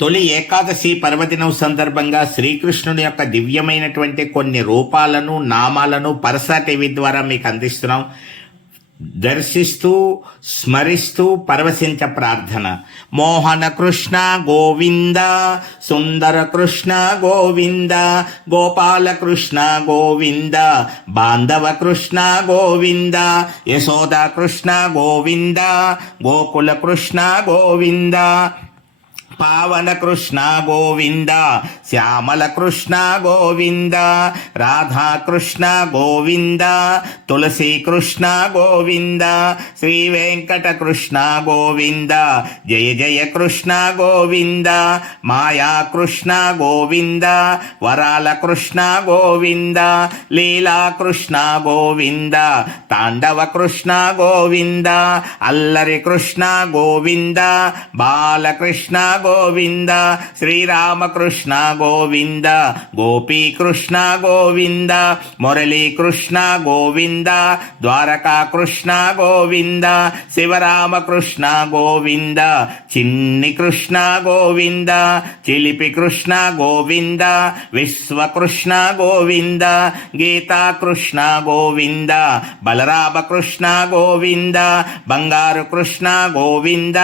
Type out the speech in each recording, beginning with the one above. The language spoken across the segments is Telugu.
తొలి ఏకాదశి పర్వదినం సందర్భంగా శ్రీకృష్ణుని యొక్క దివ్యమైనటువంటి కొన్ని రూపాలను నామాలను పరస టీవీ ద్వారా మీకు అందిస్తున్నాం. దర్శిస్తూ స్మరిస్తూ పరవశించ ప్రార్థన. మోహన కృష్ణ గోవింద, సుందర కృష్ణ గోవింద, గోపాల కృష్ణ గోవింద, బాంధవ కృష్ణ గోవింద, యశోద కృష్ణ గోవింద, గోకుల కృష్ణ గోవింద, పావన కృష్ణ గోవింద, శ్యామల కృష్ణ గోవింద, రాధాకృష్ణ గోవింద, తులసి కృష్ణ గోవింద, శ్రీ వెంకట కృష్ణ గోవింద, జయ జయ కృష్ణ గోవింద, మాయా కృష్ణ గోవింద, వరాల కృష్ణ గోవింద, లీలా కృష్ణ గోవింద, తాండవ కృష్ణ గోవింద, అల్లరి కృష్ణ గోవింద, బాలకృష్ణ గోవింద, శ్రీరామకృష్ణ గోవింద, గోపీకృష్ణ గోవింద, మురళీకృష్ణ గోవింద, ద్వారకా కృష్ణ గోవింద, శివరామకృష్ణ గోవింద, చిన్ని కృష్ణ గోవింద, చిలిపి కృష్ణ గోవింద, విశ్వకృష్ణ గోవింద, గీతా కృష్ణ గోవింద, బలరామకృష్ణ గోవింద, బంగారు కృష్ణ గోవింద,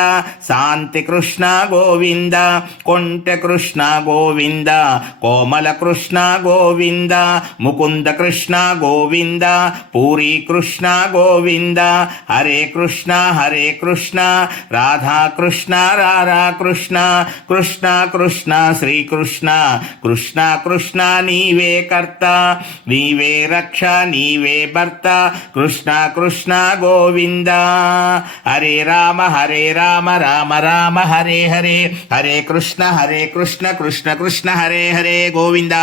శాంతి కృష్ణ గోవింద, కొంట కృష్ణ గోవింద, కోమల కృష్ణ గోవింద, ముకుంద కృష్ణ గోవింద, పూరీ కృష్ణ గోవింద, హరే కృష్ణ రాధా కృష్ణ రారా కృష్ణ, కృష్ణ కృష్ణ శ్రీకృష్ణ, కృష్ణ కృష్ణ నీవే కర్త, నీవే రక్ష, నీవే భర్త, కృష్ణ కృష్ణ గోవింద. హరే రామ రామ రామ హరే హరే, హరే కృష్ణ కృష్ణ కృష్ణ హరే హరే, గోవింద.